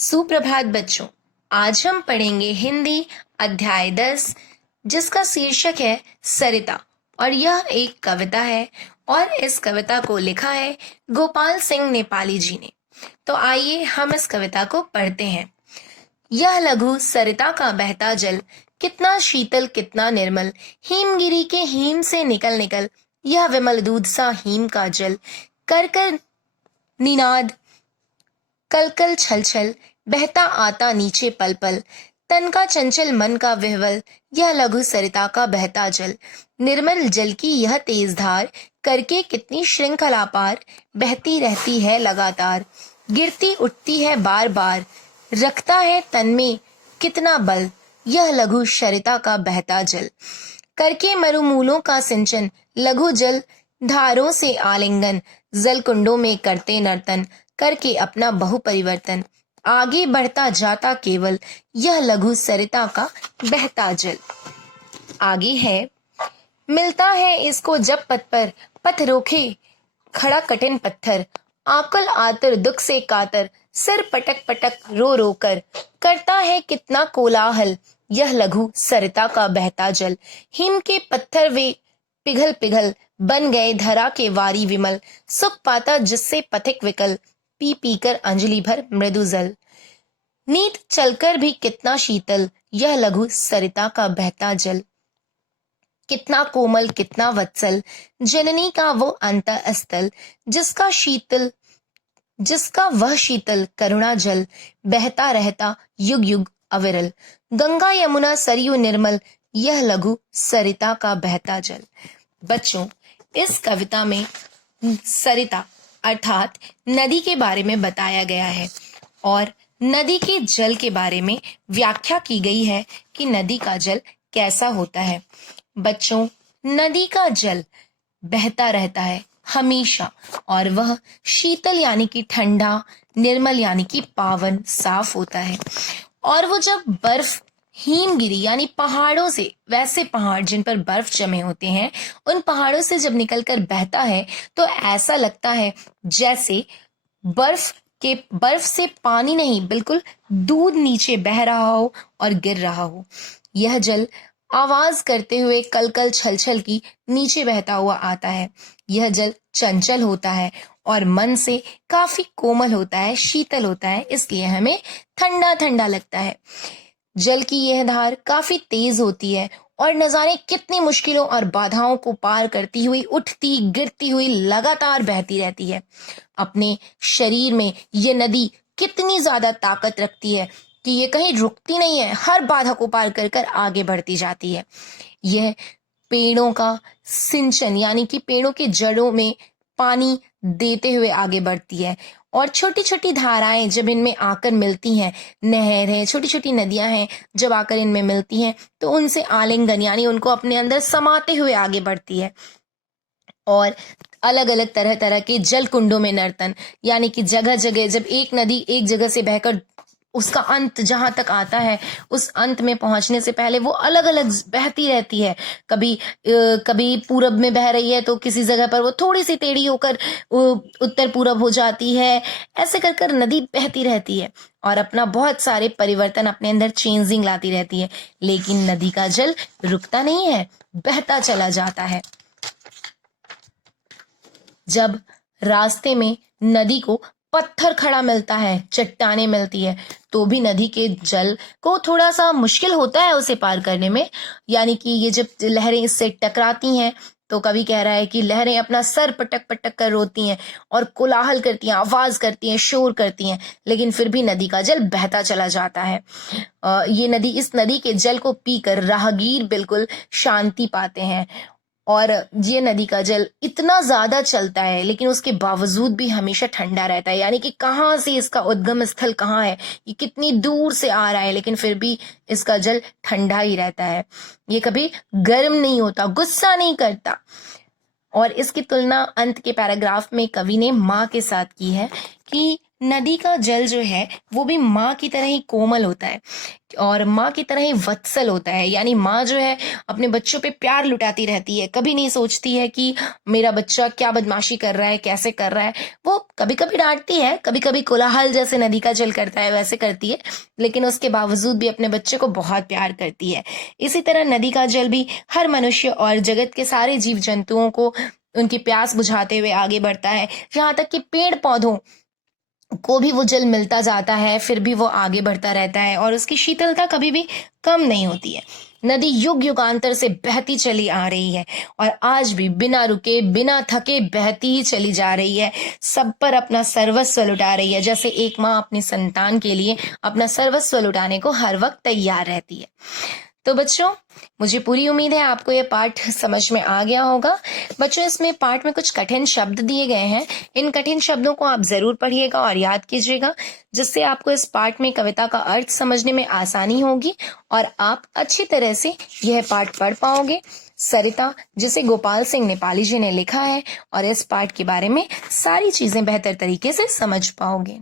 सुप्रभात बच्चों। आज हम पढ़ेंगे हिंदी अध्याय 10 जिसका शीर्षक है सरिता और यह एक कविता है और इस कविता को लिखा है गोपाल सिंह नेपाली जी ने। तो आइए हम इस कविता को पढ़ते हैं। यह लघु सरिता का बहता जल कितना शीतल कितना निर्मल, हिमगिरी के हिम से निकल निकल यह विमल दूध सा हिम का जल, कर कर निनाद कल कल छल छल बहता आता नीचे पल पल, तन का चंचल मन का विह्वल यह लघु सरिता का बहता जल, निर्मल जल की यह तेज धार करके कितनी श्रृंखला पार बहती रहती है लगातार, गिरती उठती है बार बार, रखता है तन में कितना बल यह लघु सरिता का बहता जल, करके मरुमूलों का सिंचन लघु जल धारों से आलिंगन, जल कुंडों में करते नर्तन करके अपना बहु परिवर्तन, आगे बढ़ता जाता केवल यह लघु सरिता का बहता जल। आगे है, मिलता है इसको जब पथ पर पथ रोके खड़ा कठिन पत्थर, आकुल आतर दुख से कातर सिर पटक पटक रो रो कर, करता है कितना कोलाहल यह लघु सरिता का बहता जल, हिम के पत्थर वे पिघल पिघल बन गए धरा के वारी विमल, सुख पाता जिससे पथिक विकल पी पी कर अंजलि भर मृदु जल, नीत चलकर भी कितना शीतल यह लघु सरिता का बहता जल, कितना कोमल कितना वत्सल जननी का वो अंतः स्थल, जिसका वह शीतल करुणा जल बहता रहता युग युग अविरल, गंगा यमुना सरयू निर्मल यह लघु सरिता का बहता जल। बच्चों, इस कविता में सरिता अर्थात नदी के बारे में बताया गया है और नदी के जल के बारे में व्याख्या की गई है कि नदी का जल कैसा होता है। बच्चों, नदी का जल बहता रहता है हमेशा और वह शीतल यानी कि ठंडा, निर्मल यानी कि पावन साफ होता है। और वो जब बर्फ हिमगिरी यानी पहाड़ों से, वैसे पहाड़ जिन पर बर्फ जमे होते हैं, उन पहाड़ों से जब निकलकर बहता है तो ऐसा लगता है जैसे बर्फ से पानी नहीं बिल्कुल दूध नीचे बह रहा हो और गिर रहा हो। यह जल आवाज करते हुए कल कल छल छल की नीचे बहता हुआ आता है। यह जल चंचल होता है और मन से काफी कोमल होता है, शीतल होता है, इसलिए हमें ठंडा ठंडा लगता है। जल की यह धार काफी तेज होती है और न जाने कितनी मुश्किलों और बाधाओं को पार करती हुई उठती गिरती हुई लगातार बहती रहती है। अपने शरीर में ये नदी कितनी ज्यादा ताकत रखती है कि ये कहीं रुकती नहीं है, हर बाधा को पार कर कर आगे बढ़ती जाती है। यह पेड़ों का सिंचन यानी कि पेड़ों के जड़ों में पानी देते हुए आगे बढ़ती है और छोटी छोटी धाराएं जब इनमें आकर मिलती हैं, नहर है, छोटी छोटी नदियां हैं, जब आकर इनमें मिलती हैं तो उनसे आलिंगन यानी उनको अपने अंदर समाते हुए आगे बढ़ती है। और अलग अलग तरह तरह के जल कुंडों में नर्तन यानी कि जगह जगह जब एक नदी एक जगह से बहकर उसका अंत जहां तक आता है, उस अंत में पहुंचने से पहले वो अलग अलग बहती रहती है। कभी पूरब में बह रही है तो किसी जगह पर वो थोड़ी सी टेढ़ी होकर उत्तर पूरब हो जाती है। ऐसे कर कर नदी बहती रहती है और अपना बहुत सारे परिवर्तन अपने अंदर चेंजिंग लाती रहती है, लेकिन नदी का जल रुकता नहीं है, बहता चला जाता है। जब रास्ते में नदी को पत्थर खड़ा मिलता है, चट्टाने मिलती है, तो भी नदी के जल को थोड़ा सा मुश्किल होता है उसे पार करने में। यानी कि ये जब लहरें इससे टकराती हैं तो कवि कह रहा है कि लहरें अपना सर पटक पटक कर रोती हैं और कोलाहल करती हैं, आवाज करती हैं, शोर करती हैं, लेकिन फिर भी नदी का जल बहता चला जाता है। इस नदी के जल को पीकर राहगीर बिल्कुल शांति पाते हैं। और ये नदी का जल इतना ज्यादा चलता है लेकिन उसके बावजूद भी हमेशा ठंडा रहता है, यानी कि कहाँ से इसका उद्गम स्थल कहाँ है, ये कितनी दूर से आ रहा है, लेकिन फिर भी इसका जल ठंडा ही रहता है। ये कभी गर्म नहीं होता, गुस्सा नहीं करता। और इसकी तुलना अंत के पैराग्राफ में कवि ने माँ के साथ की है कि नदी का जल जो है वो भी माँ की तरह ही कोमल होता है और माँ की तरह ही वत्सल होता है। यानी माँ जो है अपने बच्चों पे प्यार लुटाती रहती है, कभी नहीं सोचती है कि मेरा बच्चा क्या बदमाशी कर रहा है, कैसे कर रहा है। वो कभी कभी डांटती है, कभी कभी कोलाहल जैसे नदी का जल करता है वैसे करती है, लेकिन उसके बावजूद भी अपने बच्चे को बहुत प्यार करती है। इसी तरह नदी का जल भी हर मनुष्य और जगत के सारे जीव जंतुओं को उनकी प्यास बुझाते हुए आगे बढ़ता है। यहाँ तक कि पेड़ पौधों को भी वो जल मिलता जाता है, फिर भी वो आगे बढ़ता रहता है और उसकी शीतलता कभी भी कम नहीं होती है। नदी युग युगांतर से बहती चली आ रही है और आज भी बिना रुके बिना थके बहती ही चली जा रही है, सब पर अपना सर्वस्व लुटा रही है, जैसे एक माँ अपनी संतान के लिए अपना सर्वस्व लुटाने को हर वक्त तैयार रहती है। तो बच्चों, मुझे पूरी उम्मीद है आपको ये पाठ समझ में आ गया होगा। बच्चों, इसमें पाठ में कुछ कठिन शब्द दिए गए हैं, इन कठिन शब्दों को आप जरूर पढ़िएगा और याद कीजिएगा, जिससे आपको इस पाठ में कविता का अर्थ समझने में आसानी होगी और आप अच्छी तरह से यह पाठ पढ़ पाओगे। सरिता, जिसे गोपाल सिंह नेपाली जी ने लिखा है, और इस पाठ के बारे में सारी चीजें बेहतर तरीके से समझ पाओगे।